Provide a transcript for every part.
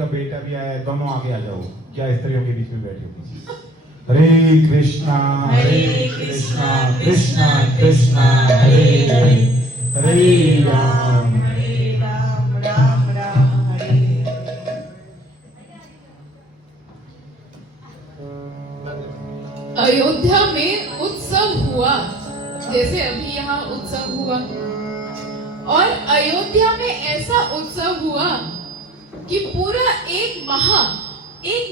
का बेटा भी आया है, दोनों आगे आ जाओ। क्या स्त्रियों के बीच में बैठी हो? हरे कृष्णा कृष्णा कृष्णा हरे हरे, हरे राम राम राम हरे। अयोध्या में उत्सव हुआ, जैसे अभी यहाँ उत्सव हुआ, और अयोध्या में ऐसा उत्सव हुआ कि पूरा एक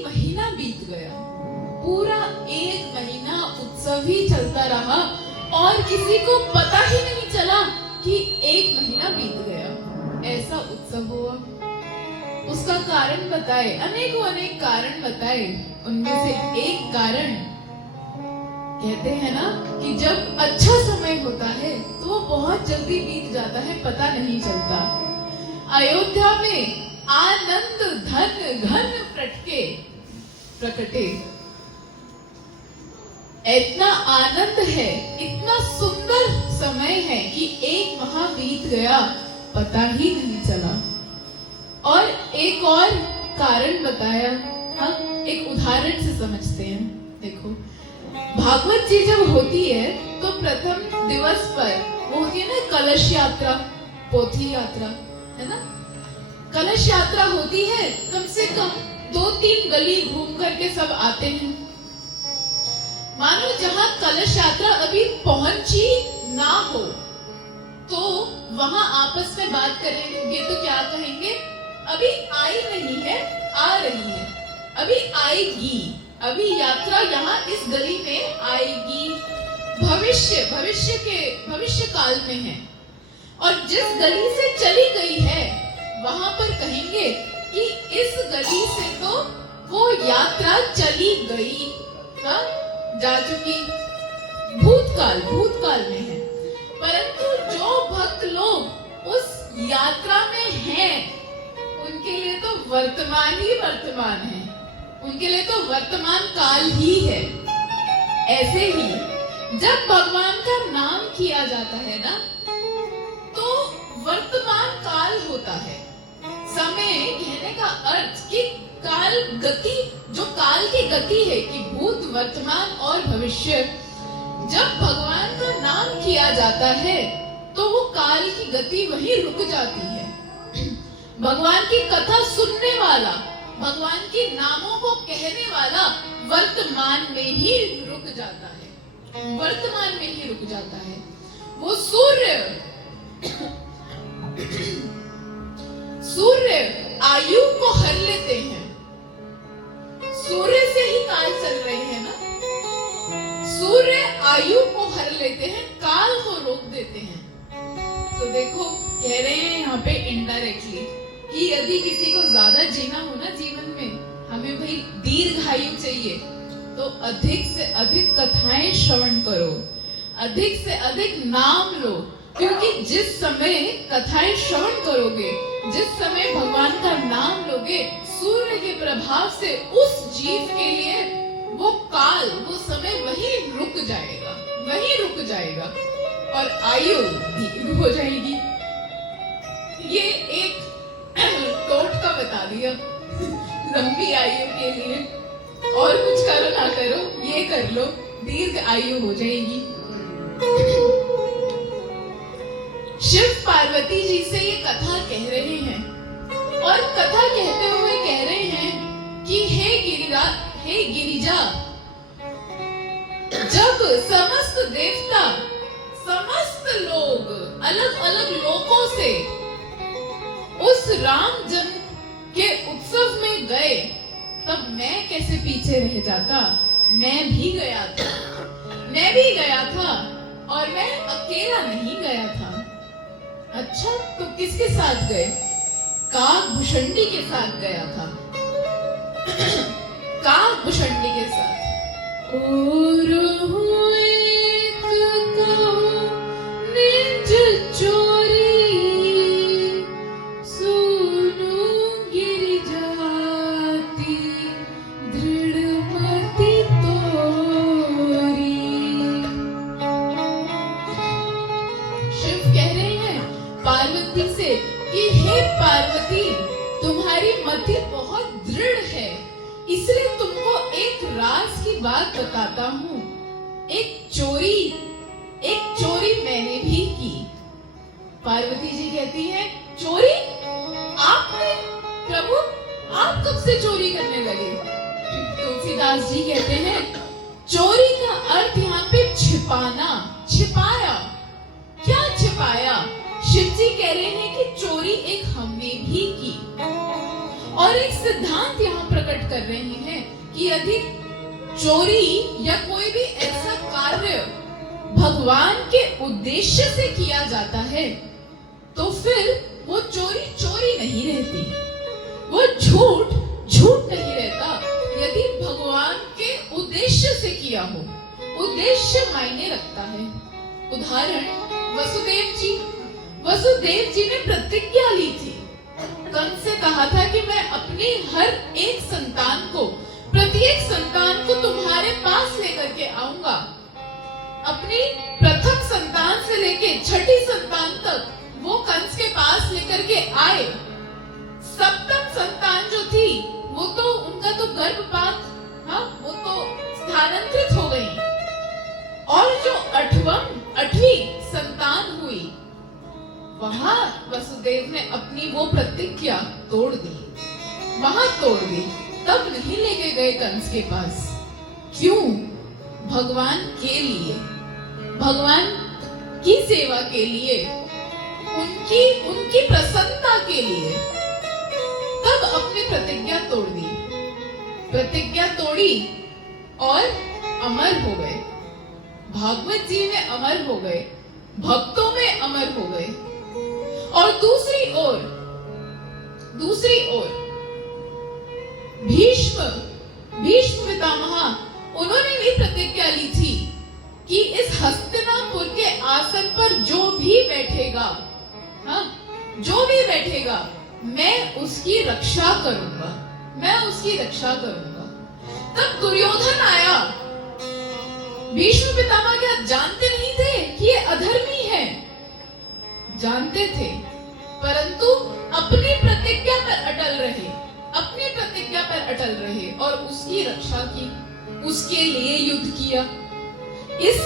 महीना बीत गया। पूरा एक महीना उत्सव ही चलता रहा और किसी को पता ही नहीं चला कि एक महीना बीत गया। ऐसा उत्सव हुआ। उसका कारण बताए, अनेक कारण बताए। उनमें से एक कारण, कहते हैं ना कि जब अच्छा समय होता है तो वो बहुत जल्दी बीत जाता है, पता नहीं चलता। अयोध्या में आनंद धन घन प्रकटे। इतना आनंद है, इतना सुंदर समय है कि एक माह बीत गया, पता ही नहीं चला। और एक और कारण बताया, हम एक उदाहरण से समझते हैं। देखो, भागवत जी जब होती है तो प्रथम दिवस पर वो होती है ना कलश यात्रा, पोथी यात्रा, है ना। कलश यात्रा होती है, कम से कम 2-3 गली घूम करके सब आते हैं। मानो जहां कलश यात्रा अभी पहुंची ना हो तो वहां आपस में बात करेंगे तो क्या कहेंगे? अभी आई नहीं है, आ रही है, अभी आएगी, अभी यात्रा यहाँ इस गली में आएगी। भविष्य काल में है। और जिस गली से चली गई है वहां पर कहेंगे कि इस गली से तो वो यात्रा चली गई, हाँ, जा चुकी, भूतकाल में है। परंतु जो भक्त लोग उस यात्रा में हैं, उनके लिए तो वर्तमान ही वर्तमान है, उनके लिए तो वर्तमान काल ही है। ऐसे ही जब भगवान का नाम किया जाता है ना, तो वर्तमान काल होता है। समय कहने का अर्थ कि काल गति, जो काल की गति है कि भूत, वर्तमान और भविष्य, जब भगवान का नाम किया जाता है तो वो काल की गति वहीं रुक जाती है। भगवान की कथा सुनने वाला, भगवान के नामों को कहने वाला वर्तमान में ही रुक जाता है, वर्तमान में ही रुक जाता है। वो सूर्य आयु को हर लेते हैं। सूर्य से ही काल चल रहे हैं ना। सूर्य आयु को हर लेते हैं, काल को रोक देते हैं। तो देखो, कह रहे हैं यहाँ पे इनडायरेक्टली कि यदि किसी को ज्यादा जीना हो ना जीवन में, हमें भाई दीर्घायु चाहिए, तो अधिक से अधिक कथाएं श्रवण करो, अधिक से अधिक नाम लो। क्योंकि जिस समय कथाएं श्रवण करोगे, जिस समय भगवान का नाम लोगे, सूर्य के प्रभाव से उस जीव के लिए वो काल, वो समय वहीं रुक जाएगा और आयु दीर्घ हो जाएगी। ये एक टोटका बता दिया लंबी आयु के लिए। और कुछ करो ना करो, ये कर लो, दीर्घ आयु हो जाएगी। शिव पार्वती जी से ये कथा कह रहे हैं और कथा कहते हुए कह रहे हैं कि हे गिरिजा, जब समस्त देवता, समस्त लोग अलग अलग लोकों से उस राम जन्म के उत्सव में गए, तब मैं कैसे पीछे रह जाता? मैं भी गया था और मैं अकेला नहीं गया था। अच्छा, तो किसके साथ गए? काकभूषणी के साथ गया था। काकभूषणी के साथ। और एक कहो निज चोरी, सुनो गिरिजाती दृढ़मति तोरी। शिव कह रहे हैं पार्वती से कि हे पार्वती, तुम्हारी मति बहुत एक बात बताता हूँ, एक चोरी मैंने भी की। पार्वती जी कहती है, चोरी आपने? प्रभु आप कब से चोरी करने लगे? तुलसीदास जी कहते हैं, चोरी का अर्थ यहाँ पे छिपाना, छिपाया। क्या छिपाया? शिव जी कह रहे हैं कि चोरी एक हमने भी की, और एक सिद्धांत यहाँ प्रकट कर रहे हैं कि यदि चोरी या कोई भी ऐसा कार्य भगवान के उद्देश्य से किया जाता है तो फिर वो चोरी चोरी नहीं रहती, वो झूठ झूठ नहीं रहता। यदि भगवान के उद्देश्य से किया हो, उद्देश्य मायने रखता है। उदाहरण, वसुदेव जी ने प्रतिज्ञा ली थी, कंस से कहा था कि मैं अपनी हर एक संतान को, प्रत्येक संतान को तुम्हारे पास लेकर के आऊंगा। अपनी प्रथम संतान से लेके छठी संतान तक वो कंस के पास लेकर के आए। सप्तम संतान जो थी वो तो, उनका तो गर्भपात, हाँ, वो तो स्थानांतरित हो गई, और जो आठवीं संतान हुई, वहां वसुदेव ने अपनी वो प्रतिज्ञा तोड़ दी, वहां तोड़ दी, तब नहीं लेके गए कंस के पास। क्यों? भगवान के लिए, भगवान की सेवा के लिए, उनकी प्रसन्नता के लिए, तब अपनी प्रतिज्ञा तोड़ दी। प्रतिज्ञा तोड़ी और अमर हो गए, भागवत जी में अमर हो गए, भक्तों में अमर हो गए। और दूसरी ओर भीष्म पितामह, उन्होंने भी प्रतिज्ञा ली थी कि इस हस्तिनापुर के आसन पर जो भी बैठेगा, हाँ, जो भी बैठेगा, मैं उसकी रक्षा करूंगा, मैं उसकी रक्षा करूंगा। तब दुर्योधन आया। भीष्म पितामह क्या जानते नहीं थे कि ये अधर्मी है? जानते थे, परंतु अपनी प्रतिज्ञा पर अटल रहे, अपनी प्रतिज्ञा पर अटल रहे और उसकी रक्षा की, उसके लिए युद्ध किया। इस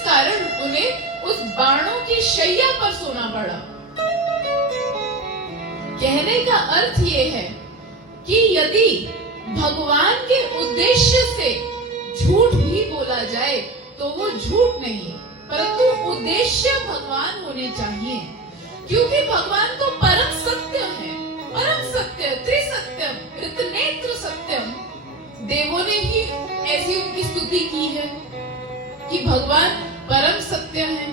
कारण उन्हें उस बाणों की शैया पर सोना पड़ा। कहने का अर्थ ये है कि यदि भगवान के उद्देश्य से झूठ भी बोला जाए तो वो झूठ नहीं, परंतु उद्देश्य भगवान होने चाहिए, क्योंकि भगवान तो परम सत्य है, परम सत्य, त्रिसत्यम, ऋतनेत्र सत्यम। देवों ने ही ऐसी उनकी स्तुति की है कि भगवान परम सत्य है।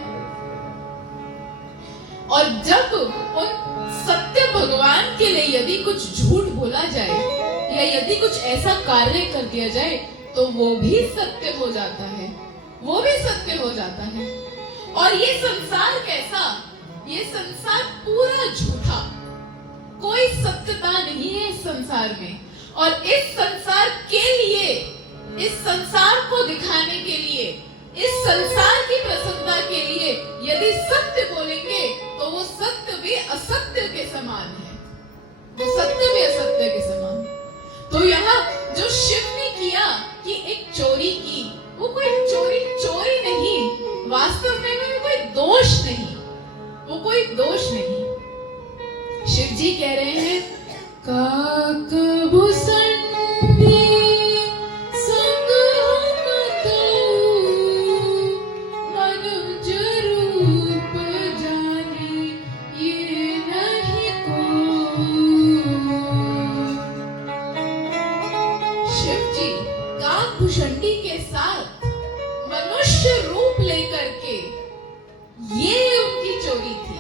और जब उन सत्य भगवान के लिए यदि कुछ झूठ बोला जाए या यदि कुछ ऐसा कार्य कर दिया जाए तो वो भी सत्य हो जाता है, वो भी सत्य हो जाता है। और ये संसार कैसा? ये संसार पूरा झूठा, कोई सत्यता नहीं है इस संसार में। और इस संसार के लिए, इस संसार को दिखाने के लिए, इस संसार की प्रसन्नता के लिए यदि सत्य बोलेंगे तो वो सत्य भी असत्य के समान है, वो सत्य भी असत्य के समान। तो यहाँ जो शिव ने किया कि एक चोरी की, वो कोई चोरी नहीं, वास्तव में वो कोई दोष नहीं, वो कोई दोष नहीं। शिव जी कह रहे हैं, काक भुसंडी संग हम तो मनुज रूप जाने ये नहीं को। शिव जी काक भुसंडी के साथ मनुष्य रूप लेकर के, ये उनकी चोरी थी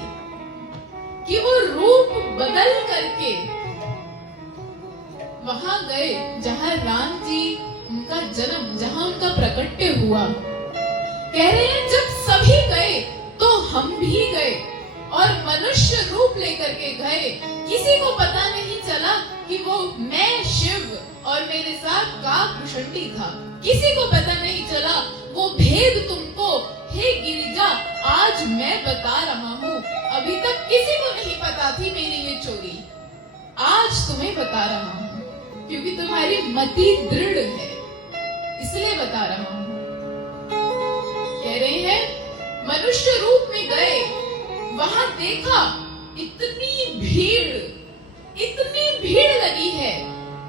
कि वो रूप बदल करके वहां गए जहां राम जी, उनका जन्म, जहां उनका प्रकट्य हुआ। कह रहे हैं जब सभी गए तो हम भी गए और मनुष्य रूप लेकर के गए। किसी को पता नहीं चला कि वो मैं शिव और मेरे साथ काक भुसंडी था। किसी को पता नहीं चला वो भेद तुमको, हे गिरिजा, आज मैं बता रहा हूँ। अभी तक किसी को नहीं पता थी मेरी ये चोरी, आज तुम्हें बता रहा हूँ, क्योंकि तुम्हारी मति दृढ़ है, इसलिए बता रहा हूं। कह रहे हैं मनुष्य रूप में गए, वहां देखा इतनी भीड़ लगी है।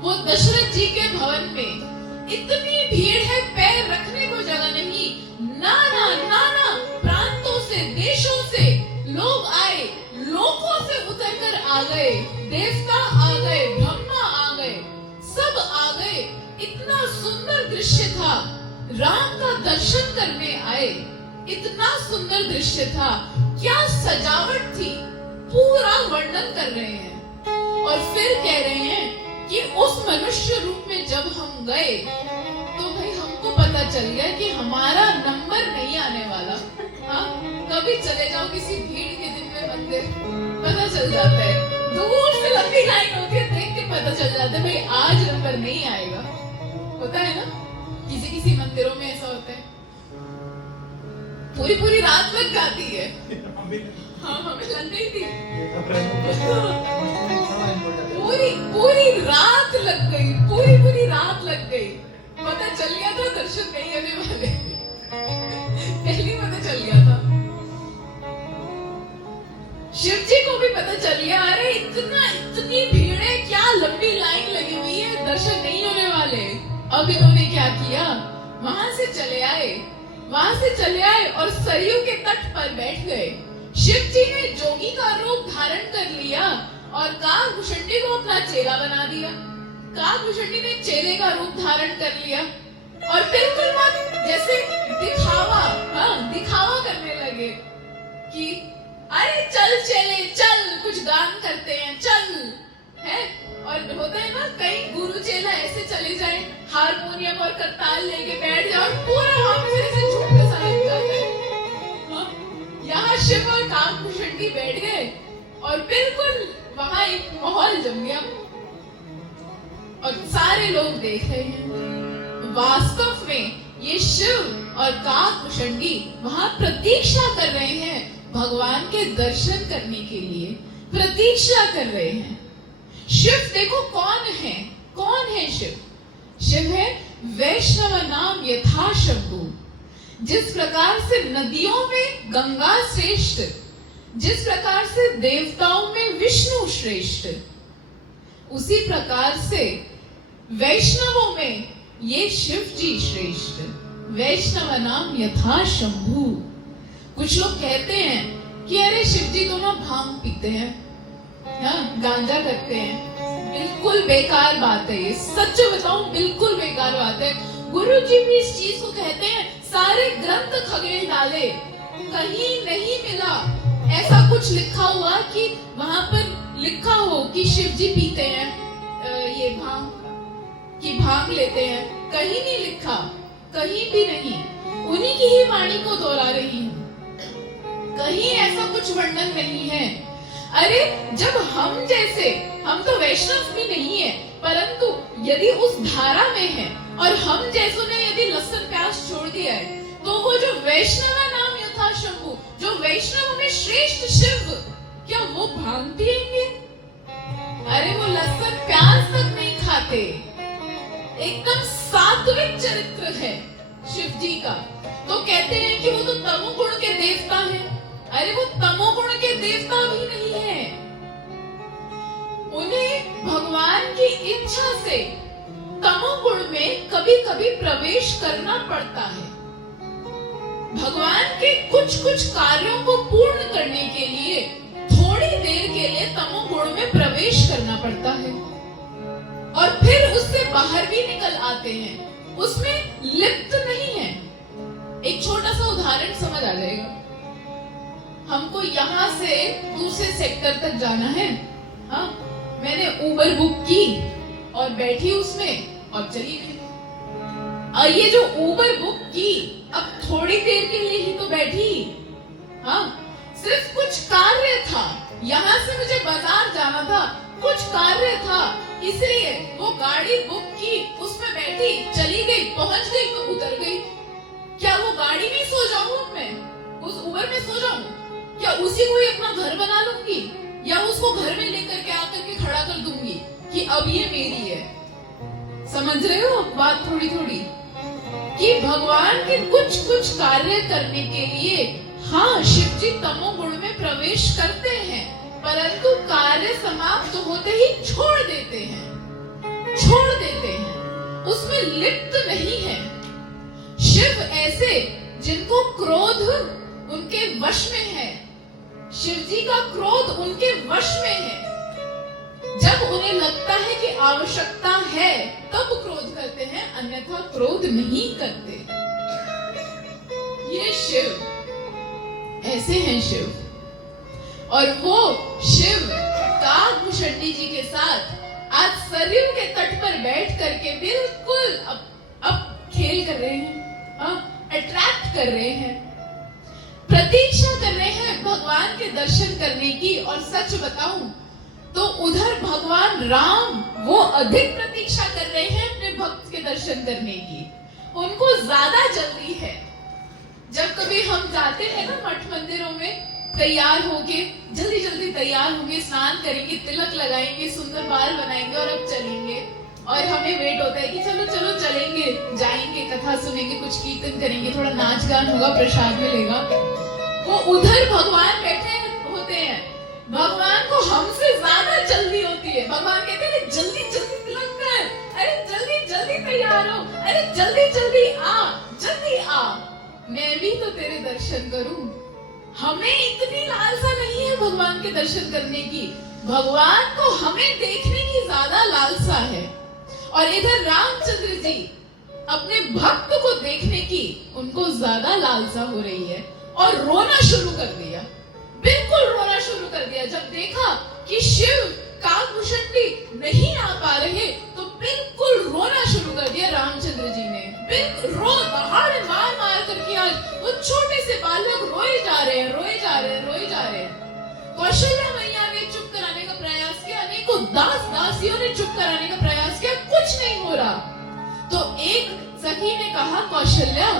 वो दशरथ जी के भवन में इतनी भीड़ है, पैर रखने को जगह नहीं। नाना प्रांतों से, देशों से लोग आए, लोकों से उतर कर आ गए, देवता आ गए, ब्रह्मा आ गए, सब आ गए। इतना सुंदर दृश्य था, राम का दर्शन करने आए। इतना सुंदर दृश्य था, क्या सजावट थी, पूरा वर्णन कर रहे हैं। और फिर कह रहे हैं कि उस मनुष्य रूप में जब हम गए तो भाई हमको पता चल गया कि हमारा नंबर नहीं आने वाला। हाँ, कभी चले जाओ किसी भीड़ के दिन में मंदिर, पता चल जाता है, दूर से लंबी लाइन होती है, देख के पता चल जाता है भाई आज नंबर नहीं आएगा। होता है ना, किसी मंदिरों में ऐसा होता है, पूरी रात लग जाती है। हाँ, हमें लग गई थी, पूरी रात लग गई, पूरी रात लग गई। पता चल गया था दर्शन नहीं होने वाले, पहले पता चल गया था। शिव जी को भी पता चल गया, अरे इतनी भीड़ है, क्या लंबी लाइन लगी हुई है, दर्शन नहीं होने वाले। अब इन्होंने क्या किया, वहां से चले आए और सरयू के तट पर बैठ गए। शिव जी ने जोगी का रूप धारण कर लिया और काकभूषणी को अपना चेला बना दिया। काकभूषणी ने चेले का रूप धारण कर लिया और बिल्कुल जैसे दिखावा करने लगे कि अरे चल चेले चल, कुछ गान करते हैं, चल है। और होता है ना, कई गुरु चेला ऐसे चले जाए, हारमोनियम और करताल लेके बैठ जाओ, पूरा वहां पे ऐसे झूठा सा लग जाता है। यहाँ शिव और काकभूषणी बैठ गए और बिल्कुल वहां एक माहौल जम गया और सारे लोग देख रहे हैं। वास्तव में ये शिव और काकभूषणी वहां प्रतीक्षा कर रहे हैं, भगवान के दर्शन करने के लिए प्रतीक्षा कर रहे हैं। शिव देखो कौन है शिव है वैष्णव नाम यथा शंभु। जिस प्रकार से नदियों में गंगा श्रेष्ठ, जिस प्रकार से देवताओं में विष्णु श्रेष्ठ, उसी प्रकार से वैष्णवों में ये शिव जी श्रेष्ठ। वैष्णव नाम यथा शंभु। कुछ लोग कहते हैं कि अरे शिव जी तो ना भांग पीते हैं, गांजा करते हैं। बिल्कुल बेकार बात है ये, सच बताऊं बिल्कुल बेकार बात है। गुरु जी भी इस चीज को कहते हैं, सारे ग्रंथ खगेल डाले, कहीं नहीं मिला ऐसा कुछ लिखा हुआ कि वहां पर लिखा हो कि शिव जी पीते हैं ये भांग लेते हैं। कहीं नहीं लिखा, कहीं भी नहीं। उन्हीं की ही वाणी को दोहरा रही हूं, कहीं ऐसा कुछ वर्णन नहीं है। अरे जब हम तो वैष्णव भी नहीं है, परंतु यदि उस धारा में है और हम जैसों ने यदि लहसुन प्याज छोड़ दिया है, तो वो जो वैष्णव नाम यथा शंभु, जो वैष्णव में श्रेष्ठ शिव, क्या वो भांग पिएंगे? अरे वो लहसुन प्याज तक नहीं खाते, एकदम सात्विक चरित्र है शिव जी का। तो कहते हैं कि वो तो तमोगुण के देवता हैं। अरे वो तमोगुण के देवता भी नहीं है, उन्हें भगवान की इच्छा से तमोगुण में कभी कभी प्रवेश करना पड़ता है। भगवान के कुछ कार्यों को पूर्ण करने के लिए थोड़ी देर के लिए तमोगुण में प्रवेश करना पड़ता है और फिर उससे बाहर भी निकल आते हैं, उसमें लिप्त नहीं है। एक छोटा सा उदाहरण समझ आ जाएगा। हमको यहाँ से दूसरे सेक्टर तक जाना है, हाँ, मैंने उबर बुक की और बैठी उसमें और चली गई। ये जो उबर बुक की, अब थोड़ी देर के लिए ही तो बैठी, हाँ, सिर्फ कुछ कार्य था, यहाँ से मुझे बाजार जाना था, कुछ कार्य था, इसलिए वो गाड़ी बुक की, उसमें बैठी, चली गई, पहुंच गई तो उतर गई। क्या वो गाड़ी में सो जाऊं मैं, उस उबर में सो जाऊं? क्या उसी को ही अपना घर बना लूंगी या उसको घर में लेकर के आकर के खड़ा कर दूंगी कि अब ये मेरी है? समझ रहे हो बात थोड़ी थोड़ी? कि भगवान के कुछ कुछ कार्य करने के लिए हाँ शिव जी तमोगुण में प्रवेश करते हैं, परंतु कार्य समाप्त होते ही छोड़ देते हैं, उसमें लिप्त नहीं है। शिव ऐसे जिनको क्रोध उनके वश में है, शिव जी का क्रोध उनके वश में है। जब उन्हें लगता है कि आवश्यकता है तब क्रोध करते हैं, अन्यथा क्रोध नहीं करते। ये शिव ऐसे हैं शिव। और वो शिव काकभूषणी जी के साथ आज सरयू के तट पर बैठ करके बिल्कुल अब खेल कर रहे हैं, अट्रैक्ट कर रहे हैं, प्रतीक्षा कर रहे हैं भगवान के दर्शन करने की। और सच बताऊं तो उधर भगवान राम वो अधिक प्रतीक्षा कर रहे हैं अपने भक्त के दर्शन करने की, उनको ज्यादा जल्दी है। जब कभी हम जाते हैं ना मठ मंदिरों में, तैयार होके जल्दी जल्दी तैयार होंगे, स्नान करेंगे, तिलक लगाएंगे, सुंदर बाल बनाएंगे और अब चलेंगे। और हमें वेट होता है कि चलो चलो चलेंगे, जाएंगे, कथा सुनेंगे, कुछ कीर्तन करेंगे, थोड़ा नाच गान होगा, प्रसाद मिलेगा। वो उधर भगवान बैठे होते हैं, भगवान को हमसे ज्यादा जल्दी होती है। भगवान कहते हैं जल्दी जल्दी तिलक कर, अरे जल्दी जल्दी तैयार हो, अरे जल्दी जल्दी आ, जल्दी आ, मैं भी तो तेरे दर्शन करूं। हमें इतनी लालसा नहीं है भगवान के दर्शन करने की, भगवान को हमें देखने की ज्यादा लालसा है। और इधर रामचंद्र जी अपने भक्त को देखने की उनको ज्यादा लालसा हो रही है और रोना शुरू कर दिया, बिल्कुल रोना शुरू कर दिया। जब देखा कि शिव काकभूषणी नहीं आ पा रहे तो बिल्कुल रोना शुरू कर दिया रामचंद्र जी ने, बिल्कुल दहाड़े मार मार करके। आज वो छोटे से बालक रोए जा रहे हैं, रोए जा रहे हैं, रोए जा रहे हैं। कौशल्या मैया ने चुप कराने का प्रयास किया, अनेकों दास दासियों ने चुप कराने का प्रयास किया, कुछ नहीं हो रहा। तो एक सखी ने कहा, कौशल्या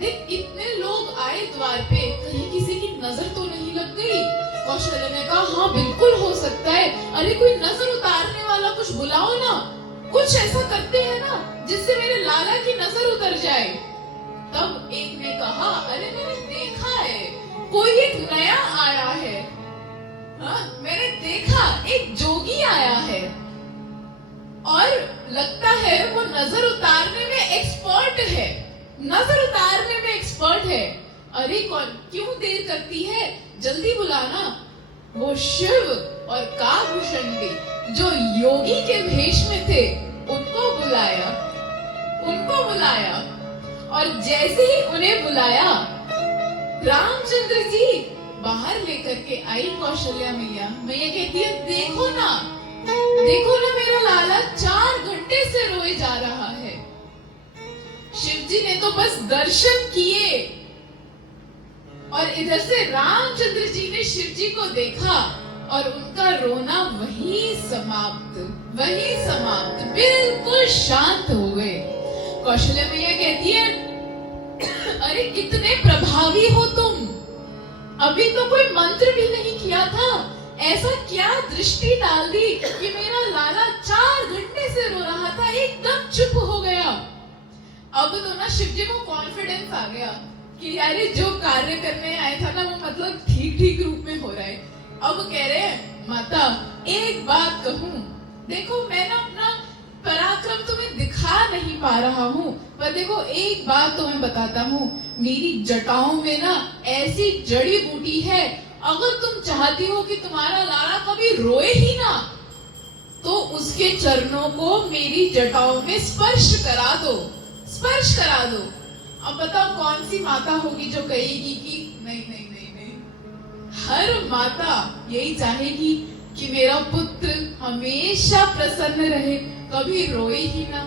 देख इतने लोग आए द्वार पे, कहीं किसी की नजर तो नहीं लग गई? कौशल्या ने कहा हाँ बिल्कुल हो सकता है, अरे कोई नजर उतारने वाला कुछ बुलाओ ना, कुछ ऐसा करते हैं ना जिससे मेरे लाला की नजर उतर जाए। तब एक ने कहा अरे मैंने देखा है कोई एक नया आया है, मैंने देखा एक जोगी आया है और लगता है वो नजर उतारने में एक्सपर्ट है, नजर उतारने में एक्सपर्ट है। अरे कौन, क्यों देर करती है, जल्दी बुलाना। वो शिव और काकभूषणी जो योगी के भेष में थे उनको बुलाया, उनको बुलाया। और जैसे ही उन्हें बुलाया रामचंद्र जी बाहर लेकर के आई कौशल्या मैया। मैया कहती है देखो ना, देखो ना मेरा लाला 4 घंटे से रोए जा रहा है। शिव जी ने तो बस दर्शन किए और इधर से रामचंद्र जी ने शिव जी को देखा और उनका रोना वहीं समाप्त, वहीं समाप्त, बिल्कुल शांत हो गए। कौशल्या मैया कहती है अरे कितने प्रभावी हो तुम, अभी तो कोई मंत्र भी नहीं किया था, ऐसा क्या दृष्टि डाल दी कि मेरा लाला 4 घंटे से रो रहा था एकदम चुप हो गया। अब तो ना शिव जी को कॉन्फिडेंस आ गया कि अरे जो कार्य करने आया था ना वो मतलब ठीक ठीक रूप में हो रहा है। अब कह रहे हैं माता एक बात कहूं, देखो मैं ना अपना पराक्रम तुम्हें दिखा नहीं पा रहा हूँ, पर देखो एक बात तो मैं बताता हूँ, मेरी जटाओं में ना ऐसी जड़ी बूटी है, अगर तुम चाहती हो कि तुम्हारा लाला कभी रोए ही ना तो उसके चरणों को मेरी जटाओं में स्पर्श करा दो, स्पर्श करा दो। अब बताओ कौन सी माता होगी जो कहेगी कि नहीं नहीं नहीं नहीं। हर माता यही चाहेगी कि मेरा पुत्र हमेशा प्रसन्न रहे, कभी रोए ही ना।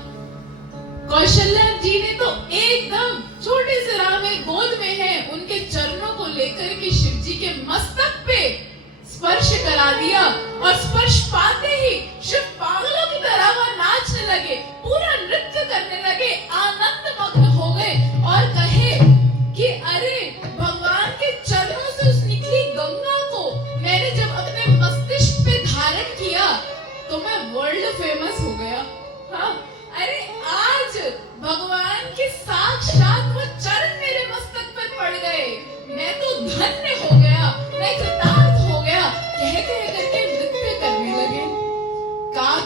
कौशल्या जी ने तो एकदम छोटे से राम गोद में है, उनके चरणों को लेकर के शिव जी के मस्तक पे स्पर्श करा दिया और स्पर्श पाते ही शिव पागलों की तरह वहां नाचने लगे, पूरा नृत्य करने लगे, आनंद मग्न हो गए और कहे कि अरे भगवान के चरणों से उस निकली गंगा को मैंने जब अपने मस्तिष्क पे धारण किया तो मैं वर्ल्ड फेमस हो गया। हाँ, अरे आज भगवान के साक्षात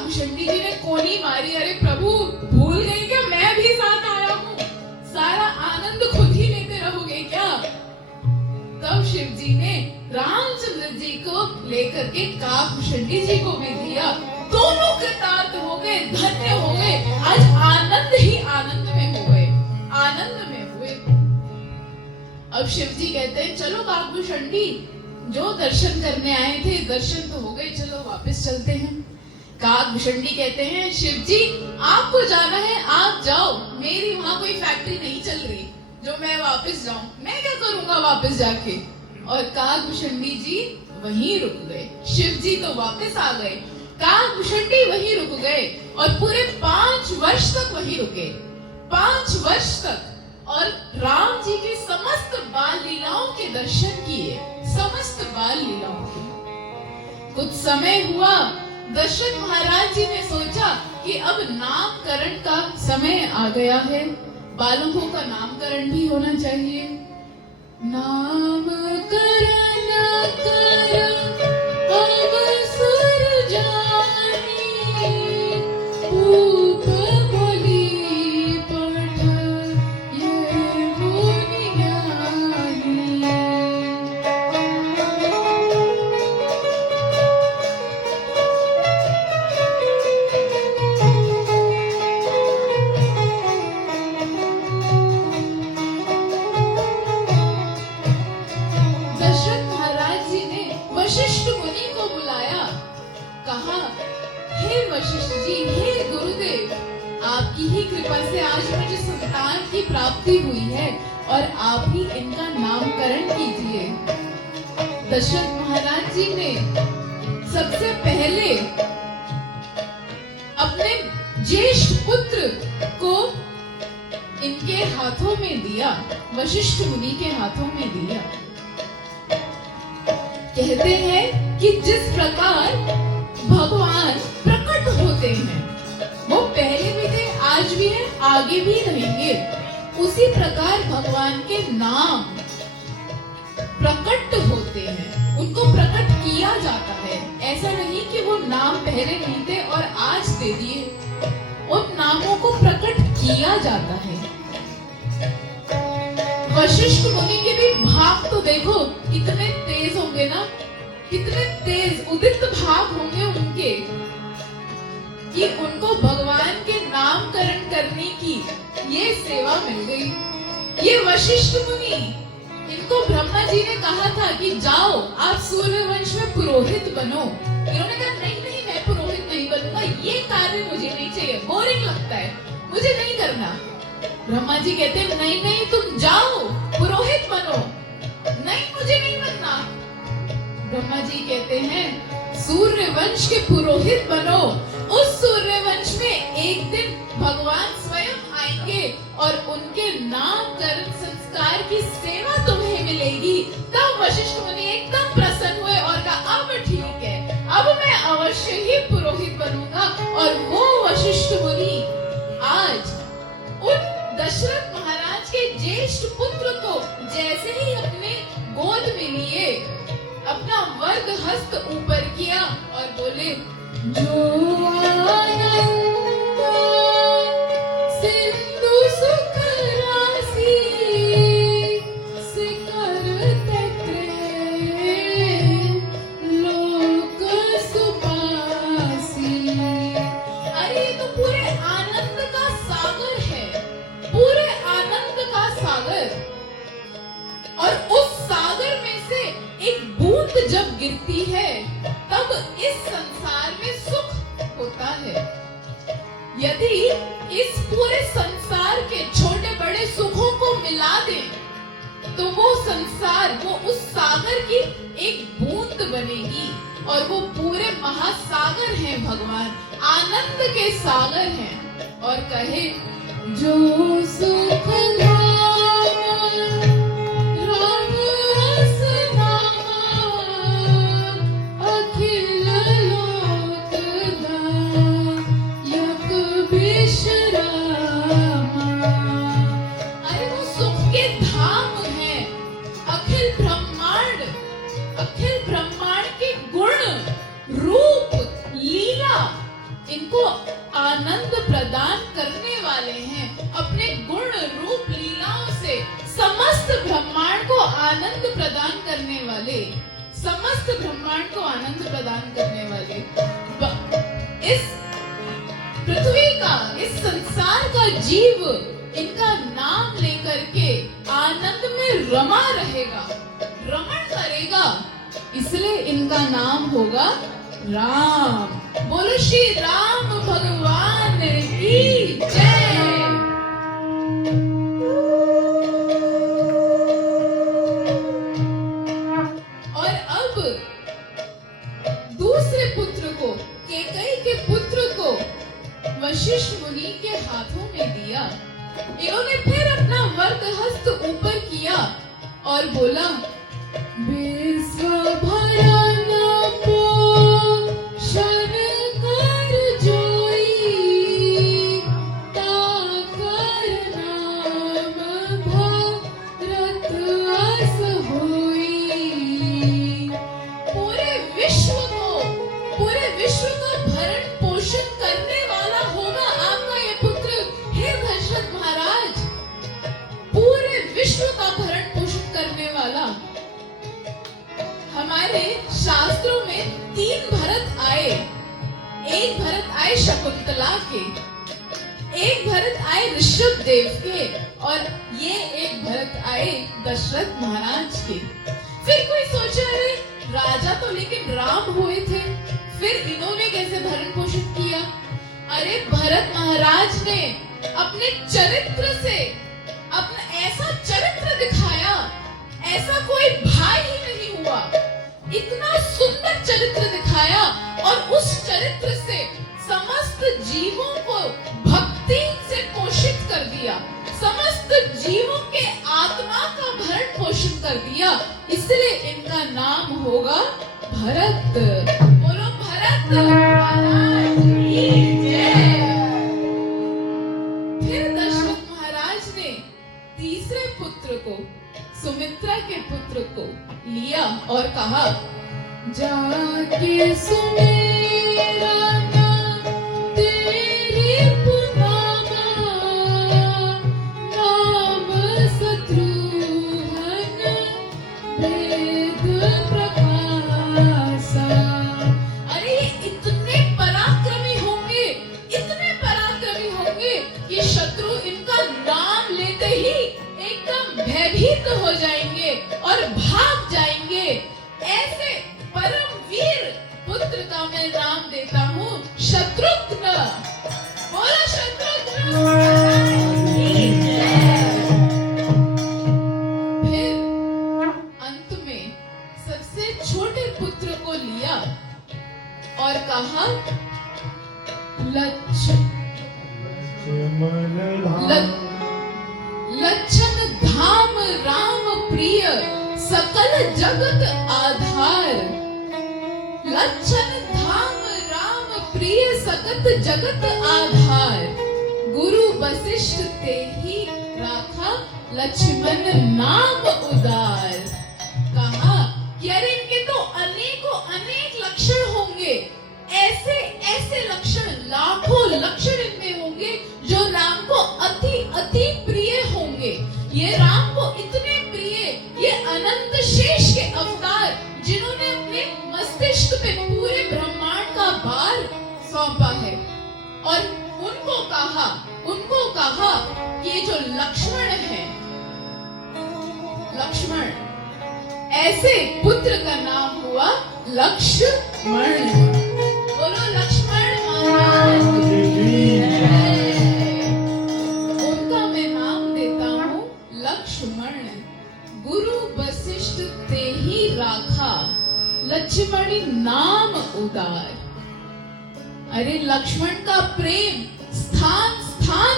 काकभूषणी जी ने कोनी मारी, अरे प्रभु भूल गई क्या मैं भी साथ आया हूँ, सारा आनंद खुद ही लेते रहोगे क्या। तब शिव जी ने रामचंद्र जी को लेकर के काकभूषणी जी को भी दिया, दोनों कृतार्थ हो गए, धन्य हो गए, आज आनंद ही आनंद में हो गए, आनंद में हुए। अब शिव जी कहते हैं चलो काकभूषणी, जो दर्शन करने आए थे दर्शन तो हो गए, चलो वापस चलते हैं। काकभूषणी कहते हैं शिव जी आपको जाना है आप जाओ, मेरी वहां कोई फैक्ट्री नहीं चल रही जो मैं वापस जाऊं, मैं क्या करूंगा वापस जाके। और काकभूषणी जी वहीं रुक गए, शिव जी तो वापस आ गए, काकभूषणी वहीं रुक गए और पूरे 5 वर्ष तक वहीं रुके, 5 वर्ष तक। और राम जी के समस्त बाल लीलाओं के दर्शन किए, समस्त बाल लीलाओं के। कुछ समय हुआ, दशरथ महाराज जी ने सोचा कि अब नामकरण का समय आ गया है, बालकों का नामकरण भी होना चाहिए। नामकरण कर अवसर जानी, भूप बोली पठ ये मुनि ज्ञानी। दशरथ महाराज जी ने वशिष्ठ मुनि को बुलाया, कहा हे वशिष्ठ जी, हे गुरुदेव, आपकी ही कृपा से आज मुझे संतान की प्राप्ति हुई है और आप ही इनका नामकरण कीजिए। दशरथ महाराज जी ने सबसे पहले अपने ज्येष्ठ पुत्र को इनके हाथों में दिया, वशिष्ठ मुनि के हाथों में दिया। कहते हैं कि जिस प्रकार भगवान प्रकट होते हैं, वो पहले भी थे, आज भी हैं, आगे भी रहेंगे, उसी प्रकार भगवान के नाम प्रकट होते हैं, उनको प्रकट किया जाता है। ऐसा नहीं कि वो नाम पहले नहीं थे और आज दे दिए, उन नामों को प्रकट किया जाता है। वशिष्ठ मुनि के भी भाव तो देखो कितने तेज होंगे ना, कितने तेज उदित भाव होंगे उनके, कि उनको भगवान के नामकरण करने की ये सेवा मिल गई। ये वशिष्ठ मुनि, इनको ब्रह्मा जी ने कहा था कि जाओ आप सूर्यवंश में पुरोहित बनो, इन्होंने कहा नहीं नहीं मैं पुरोहित नहीं बनूंगा, ये कार्य मुझे नहीं चाहिए, बोरिंग लगता है, मुझे नहीं करना। ब्रह्मा जी कहते हैं नहीं नहीं तुम जाओ पुरोहित बनो, नहीं मुझे नहीं बनना। ब्रह्मा जी कहते हैं सूर्यवंश के पुरोहित बनो, उस सूर्यवंश में एक दिन भगवान स्वयं आएंगे और उनके नामकरण संस्कार की सेवा तुम्हें मिलेगी। तब वशिष्ठ मुनि एकदम प्रसन्न हुए और कहा अब ठीक है, अब मैं अवश्य ही पुरोहित बनूंगा। और वो वशिष्ठ मुनि आज उन दशरथ महाराज के ज्येष्ठ पुत्र को जैसे ही अपने गोद में लिए, अपना वर्ग हस्त ऊपर किया और बोले जो आनंद सिंधु सुख राशि शिखर तत्रे लोक सुपासी। अरे ये तो पूरे आनंद का सागर है, पूरे आनंद का सागर। और उस सागर में से एक बूंद जब गिरती है तब इस संसार में सुख होता है। यदि इस पूरे संसार के छोटे बड़े सुखों को मिला दें तो वो संसार, वो उस सागर की एक बूंद बनेगी और वो पूरे महासागर हैं, भगवान आनंद के सागर हैं। और कहे जो सुख इनको आनंद प्रदान करने वाले हैं। अपने गुण रूप लीलाओं से समस्त ब्रह्मांड को आनंद प्रदान करने वाले, समस्त ब्रह्मांड को आनंद प्रदान करने वाले, इस पृथ्वी का, इस संसार का जीव इनका नाम लेकर के आनंद में रमा रहेगा, रमण करेगा, इसलिए इनका नाम होगा राम। बोलो श्री राम भगवान की जय। और अब दूसरे पुत्र को, कैकेयी के पुत्र को वशिष्ठ मुनि के हाथों में दिया। इन्होंने फिर अपना वरद हस्त ऊपर किया और बोला, विश्व भरन पोषण कर जोई, ताकर नाम भरत अस होई। पूरे विश्व को भरण पोषण करने वाला होगा आपका ये पुत्र, हे दशरथ महाराज। पूरे विश्व का भरण पोषण करने वाला। हमारे शास्त्रों में 3 भरत आए। एक भरत आए शकुंतला के, एक भरत आए ऋषभ देव के, और ये एक भरत आए दशरथ महाराज के। फिर कोई सोचा, अरे राजा तो लेकिन राम हुए थे, फिर इन्होंने कैसे भरण पोषण किया? अरे भरत महाराज ने अपने चरित्र से अपना ऐसा चरित्र दिखाया, ऐसा कोई भाई ही नहीं हुआ, इतना सुंदर चरित्र दिखाया, और उस चरित्र से समस्त जीवों को भक्ति से पोषित कर दिया, समस्त जीवों के आत्मा का भरण पोषण कर दिया। इसलिए इनका नाम होगा भरत। बोलो भरत महाराज की जय। फिर दशरथ महाराज ने तीसरे पुत्र को, सुमित्रा के पुत्र को लिया और कहा, जाके सुमेरा तेरे पुनामा, नाम शत्रुघ्न वेद प्रकाशा। अरे इतने पराक्रमी होंगे, इतने पराक्रमी होंगे कि शत्रु इनका नाम लेते ही एकदम भयभीत हो जाएंगे और भाग जाएंगे। ऐसे परम वीर पुत्र का मैं नाम देता हूँ शत्रुघ्न। बोलो शत्रुघ्न। फिर अंत में सबसे छोटे पुत्र को लिया और कहा, लक्षण धाम राम प्रिय सकल जगत आधार। लक्षण धाम राम प्रिय सकत जगत आधार। गुरु वशिष्ठ ते ही राखा लक्ष्मण नाम उदार। कहा कि अरे इनके तो अनेकों अनेक लक्षण होंगे, ऐसे ऐसे लक्षण, लाखों लक्षण इनमें होंगे जो राम को अति अति प्रिय होंगे। ये राम को इतने प्रिय, ये अनंत शेष के अवतार जिन्होंने अपने मस्तिष्क पे पूरे ब्रह्मांड का भार सौंपा है। और उनको कहा कि ये जो लक्ष्मण है, लक्ष्मण, ऐसे पुत्र का नाम हुआ लक्ष्मण। बोलो लक्ष्मण महाराज की जय। उनका मैं नाम देता हूँ लक्ष्मण। गुरु वशिष्ठ ते ही राखा लक्ष्मणी नाम उदार। अरे लक्ष्मण का प्रेम स्थान स्थान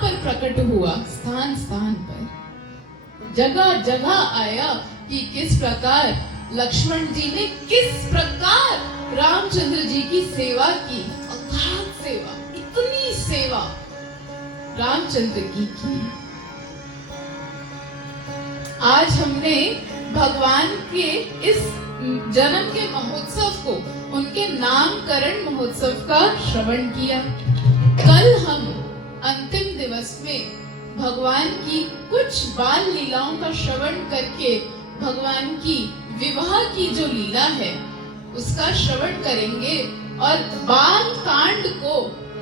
पर प्रकट हुआ, स्थान पर, जगह जगह आया कि किस प्रकार लक्ष्मण जी ने किस प्रकार रामचंद्र जी की सेवा की। अगाध सेवा, इतनी सेवा रामचंद्र की। आज हमने भगवान के इस जन्म के महोत्सव को, उनके नामकरण महोत्सव का श्रवण किया। कल हम अंतिम दिवस में भगवान की कुछ बाल लीलाओं का श्रवण करके भगवान की विवाह की जो लीला है उसका श्रवण करेंगे और बाल कांड को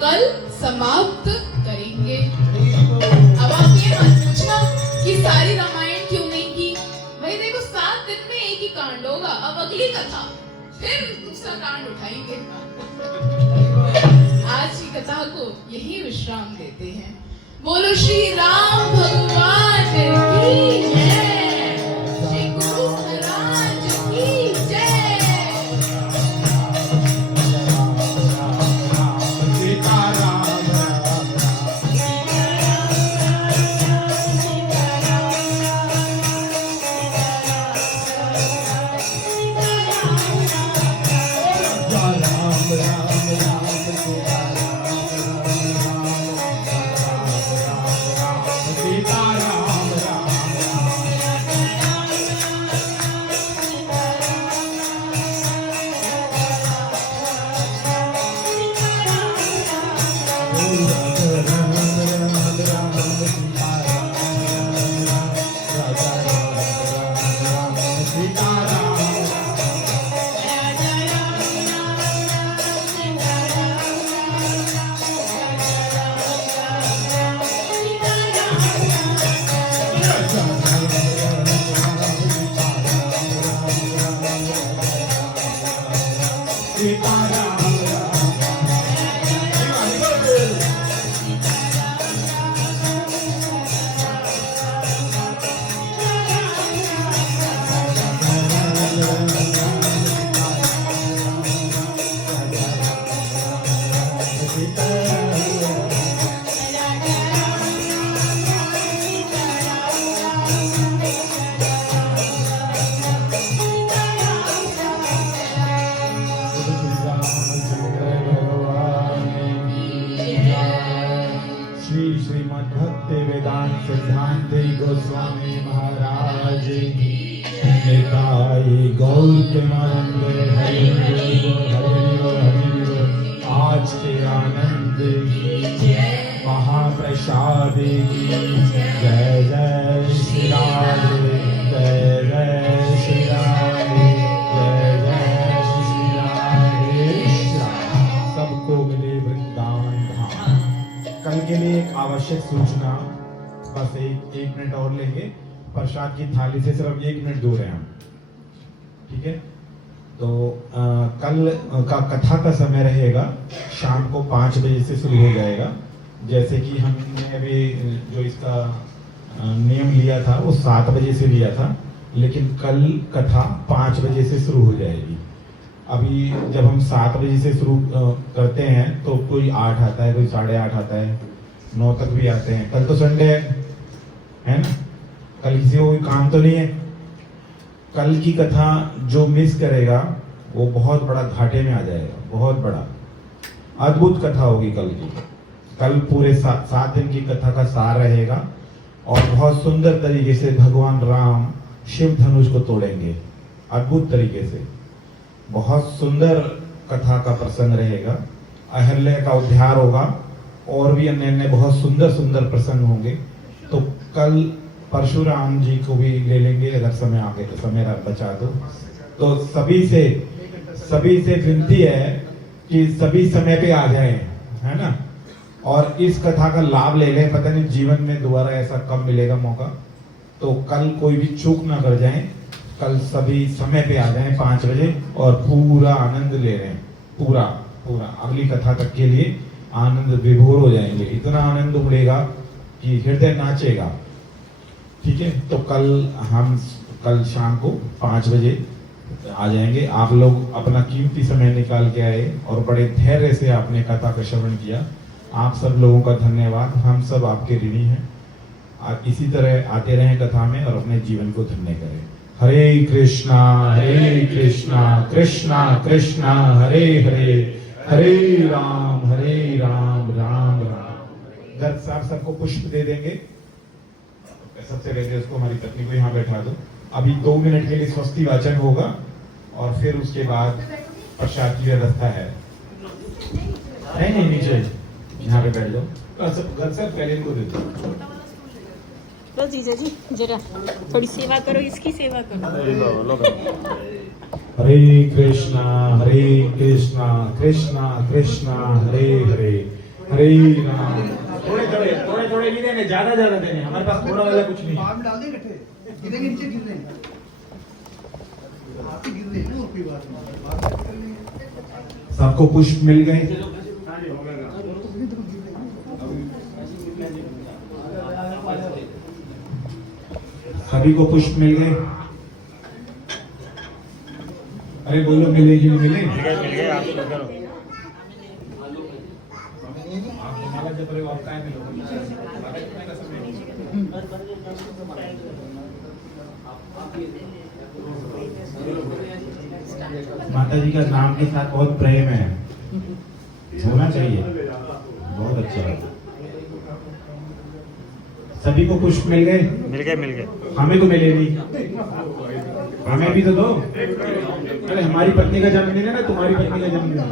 कल समाप्त करेंगे। अब आप ये मत पूछना कि सारी रामायण क्यों नहीं की। भाई देखो 7 दिन में एक ही कांड होगा। अब अगली कथा फिर दूसरा कांड उठाएंगे। आज की कथा को यही विश्राम देते हैं। बोलो श्री राम भगवान की जय, श्री गुरु महाराज की जय। सिद्धांत गोस्वामी महाराज निताई गौर प्रेमानंद हरि आज के आनंद महाप्रसाद की जय जय श्री राधे, जय जय श्री राधे, जय जय श्री राधे। सबको मिले वृंदावन धाम। कल के लिए एक आवश्यक सूचना, बस एक मिनट और लेंगे। प्रसाद की थाली से सिर्फ 1 मिनट दूर है हम, ठीक है। तो कल का कथा का समय रहेगा शाम को 5 बजे से शुरू हो जाएगा। जैसे कि हमने अभी जो इसका नियम लिया था वो 7 बजे से लिया था, लेकिन कल कथा 5 बजे से शुरू हो जाएगी। अभी जब हम 7 बजे से शुरू करते हैं तो कोई 8 आता है, कोई 8:30 आता है, 9 तक भी आते हैं। कल तो संडे है ना, कल किसी को कोई काम तो नहीं है। कल की कथा जो मिस करेगा वो बहुत बड़ा घाटे में आ जाएगा, बहुत बड़ा। अद्भुत कथा होगी कल की। कल पूरे 7 दिन की कथा का सार रहेगा और बहुत सुंदर तरीके से भगवान राम शिव धनुष को तोड़ेंगे, अद्भुत तरीके से। बहुत सुंदर कथा का प्रसंग रहेगा। अहल्या का उद्धार होगा और भी अन्य बहुत सुंदर सुंदर प्रसंग होंगे। तो कल परशुराम जी को भी ले लेंगे, अगर समय आगे तो समय बचा दो। तो सभी से विनती है कि सभी समय पे आ जाएं, है ना, और इस कथा का लाभ ले लें। पता नहीं जीवन में दोबारा ऐसा कब मिलेगा मौका। तो कल कोई भी चूक ना कर जाएं। कल सभी समय पे आ जाएं 5 बजे और पूरा आनंद ले रहे हैं, पूरा अगली कथा तक के लिए आनंद विभोर हो जाएंगे। इतना आनंद उमड़ेगा कि हृदय नाचेगा, ठीक है। तो कल शाम को 5 बजे आ जाएंगे। आप लोग अपना कीमती समय निकाल के आए और बड़े धैर्य से आपने कथा का श्रवण किया। आप सब लोगों का धन्यवाद। हम सब आपके ऋणी हैं। आप इसी तरह आते रहें कथा में और अपने जीवन को धन्य करें। हरे कृष्णा कृष्णा कृष्णा हरे हरे, हरे राम राम राम। दर्द साहब सबको पुष्प दे देंगे। सबसे पहले उसको, हमारी पत्नी को यहाँ बैठा दो। अभी 2 मिनट के लिए स्वस्ति वाचन होगा और फिर उसके बाद प्रसाद की व्यवस्था है। नहीं नीचे यहाँ पे बैठ जाओ। घर से पहले इनको दे दो। लो जीजा जी जरा थोड़ी सेवा करो, इसकी सेवा करो। हरे कृष्णा कृष्णा कृष्णा हरे हरे, हरे राम। थोड़े नहीं देने, ज्यादा देने, हमारे पास थोड़ा वाला कुछ नहीं। डाल दे इकट्ठे, गिरेंगे नीचे गिर रहे हैं, आपसे गिर रहे हैं और कोई बात नहीं। सबको पुष्प मिल गए? सभी को पुष्प मिल गए? अरे बोलो मिले कि नहीं मिले? मिल गए आप शुरू करो। माला जप रहे हो आप, काय मिलो? माता जी का नाम के साथ बहुत प्रेम है, होना चाहिए, बहुत अच्छा। सभी को पुष्प मिल गए? मिल गए। हमें तो मिले नहीं, हमें भी तो दो। अरे हमारी पत्नी का जन्मदिन है ना, तुम्हारी पत्नी का जन्मदिन है।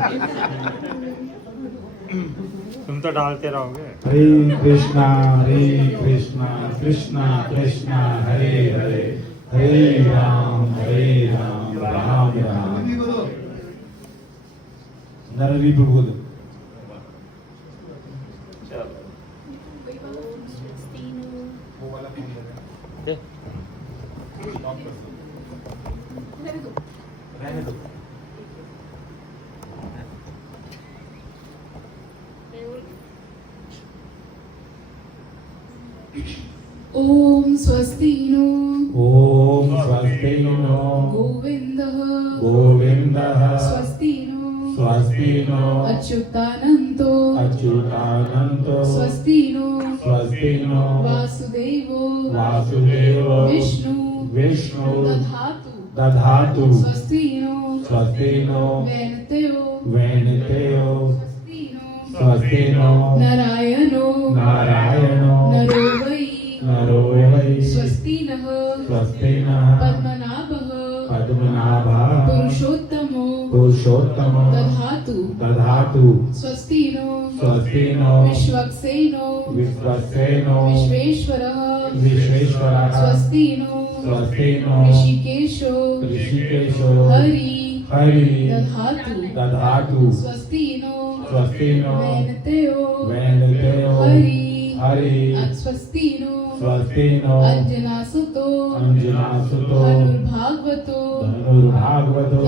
तुम तो डालते रहोगे। हरे कृष्णा कृष्णा कृष्णा हरे हरे, हरे राम राम राम। नरहरि प्रभु दे। रहने दो। ओम स्वस्ति नो ओम स्वस्ति नो गोविंदः स्वस्ति नो अच्युतानंतो स्वस्ति नो वासुदेवो विष्णु दधातु स्वस्ति नो वैनतेयो स्वस्ति नो नारायणो नरो वै स्वस्ति नः पद्मनाभः पुरुषोत्तमो दधातु स्वस्ति नो विश्वक्सेनो विश्वेश्वरः स्वस्ति नो ऋषिकेशो हरि दधातु स्वस्ति नो वैनतेयो हरि स्वस्ति नो अंजनासुतो धनुर्भागवतो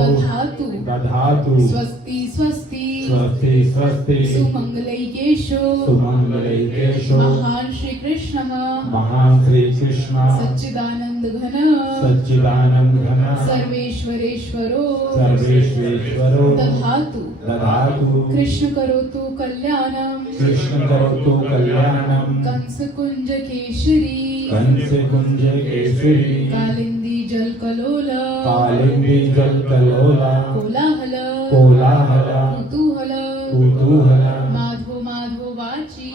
दधातु स्वस्ति सुमंगलैकेशो महान श्री कृष्ण सच्चिदानंद घन सर्वेश्वरेश्वरो दधातु कृष्ण करोतु कल्याणम कंस कुंज केशरी कालिंदी जल कलोला कोलाहल कुतूहल माधवो वाची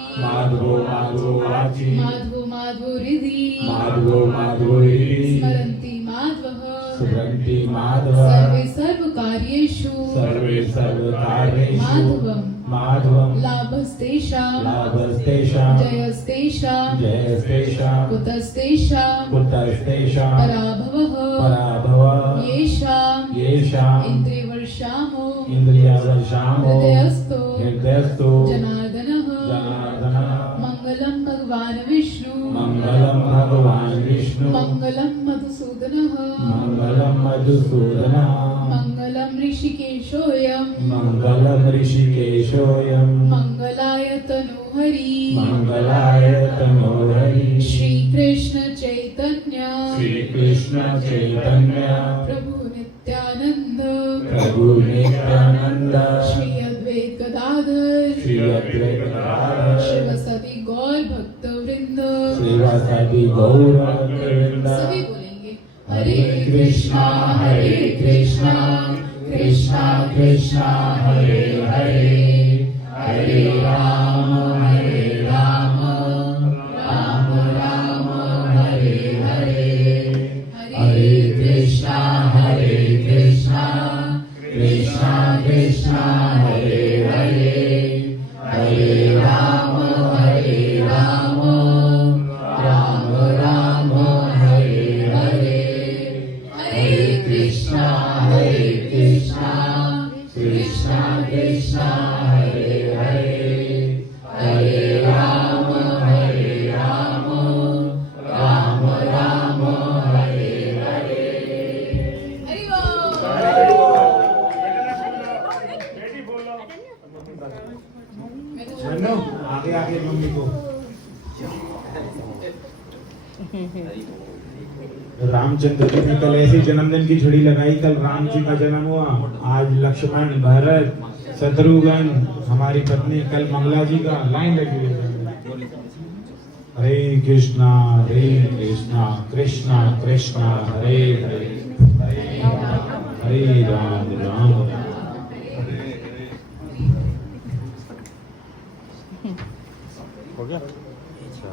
माधवो हृदि स्मरन्ति माधवः सर्वे सर्वकार्येषु माधवं लाभस्तेषां जयस्तेषां कुतस्तेषां पराभवः येषाम् इन्द्रियवर्षामो हृदयस्थो जनार्दनः मंगलम भगवान विष्णु मंगलम मधुसूदनः मंगलम ऋषिकेशोऽयं मंगलाय तनोहरि श्री कृष्ण चैतन्य प्रभु नित्यानंद श्री अद्वैत गदाधर शिवसती गौर भक्त वृंद सभी बोलेंगे हरे कृष्णा कृष्णा कृष्णा हरे हरे हरे राम राम राम हरे हरे हरे कृष्णा बनो आगे आगे मम्मी को। रामचंद्र जी ने कल ऐसी जन्मदिन की झड़ी लगाई, कल राम जी का जन्म हुआ, आज लक्ष्मण, भरत, शत्रुघ्न, हमारी पत्नी, कल मंगला जी का। लाइन लगी हुई है। हरे कृष्णा कृष्णा कृष्णा हरे हरे, हरे राम राम हो गया अच्छा